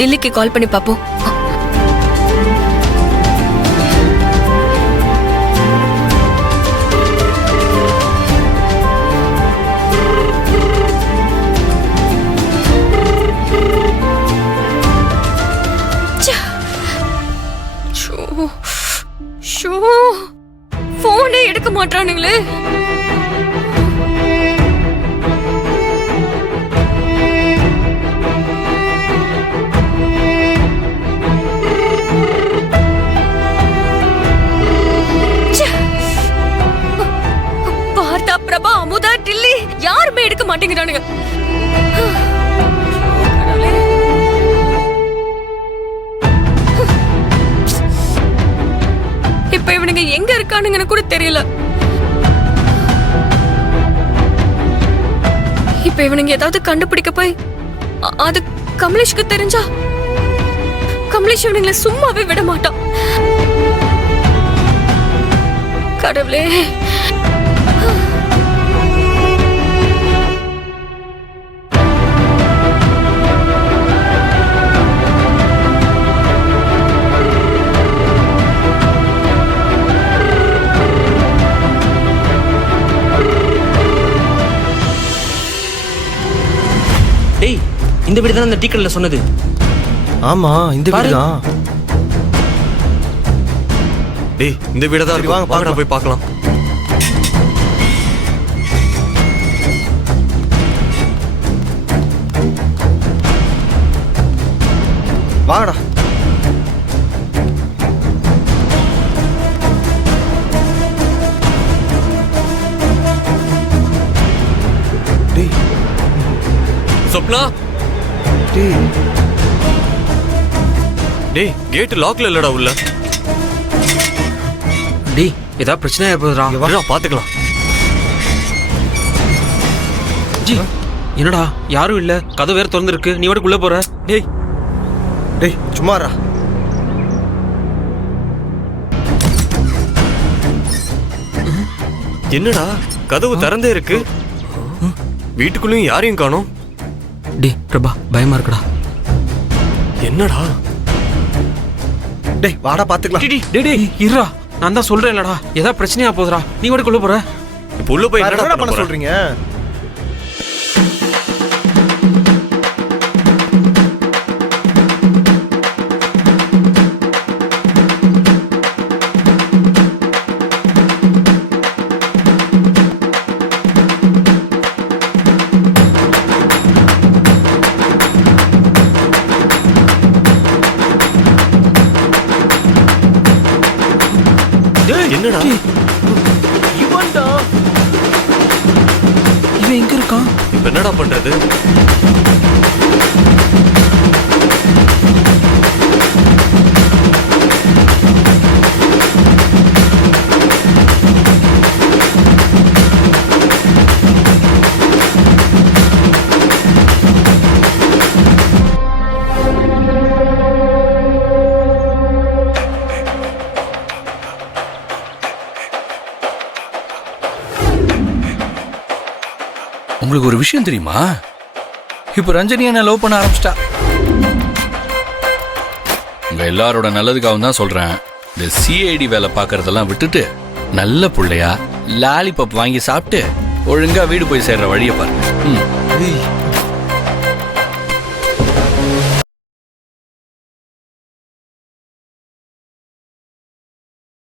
டெல்லிக்கு கால் பண்ணி பாப்போம். போனே எடுக்க மாட்டானுங்களே. பார்த்தா பிரபா, அமுதா, டில்லி யாருமே எடுக்க மாட்டேங்கிறானுங்க. இப்ப இவனுங்க எங்க இருக்கானுங்கன்னு கூட தெரியல. இப்ப இவனுங்க ஏதாவது கண்டுபிடிக்க போய் அது கமலேஷ்க்கு தெரிஞ்சா கமலேஷ் இவனுங்களை சும்மாவே விட மாட்டான். கடவுளே. டேய், இந்த வீடு தான் அந்த டீ கடையில சொன்னது. ஆமா, இந்த வீடு தான். டேய், இந்த வீட தான். வாங்க பாக்கடா, போய் பார்க்கலாம். வாங்கடா. டேய் சொப்னா, டேய் கேட் லாக்ல இல்லடா உள்ள. டேய், ஏதாவது பிரச்சனை ஏற்படுறா? வா பாத்துக்கலாம். ஜி, என்னடா யாரும் இல்ல, கதவு வேற திறந்து இருக்கு, நீ வாட்டுக்கு உள்ள போற? டேய் டேய் சும்மாரா. என்னடா கதவு திறந்தே இருக்கு, வீட்டுக்குள்ளயும் யாரையும் காணோம். டேய் பிரபா, பயமா இருக்குடா. என்னடா? டேய் வாடா பாத்துக்கலாம். டேய் டேய் இருடா, நான் தான் சொல்றேன்லடா, ஏதாவது பிரச்சனையா போகுதுடா, நீ வாட்டுக்கு உள்ள போற? இப்ப உள்ள போய் என்னடா பண்ண சொல்றீங்க? என்னடா இவன்டா. இவன் எங்க இருக்கான்? இப்ப என்னடா பண்றது? உங்களுக்கு ஒரு விஷயம் தெரியுமா? இப்ப ரஞ்சனி என்ன லவ் பண்ண ஆரம்பிச்சிட்டா. உங்க எல்லாரோட நல்லதுக்காகவும் தான் சொல்றேன். இந்த சிஐடி வேலை பார்க்கறதெல்லாம் விட்டுட்டு நல்ல புள்ளையா லாலிபாப் வாங்கி சாப்பிட்டு ஒழுங்கா வீடு போய் சேர்ற வழியை பாருங்க.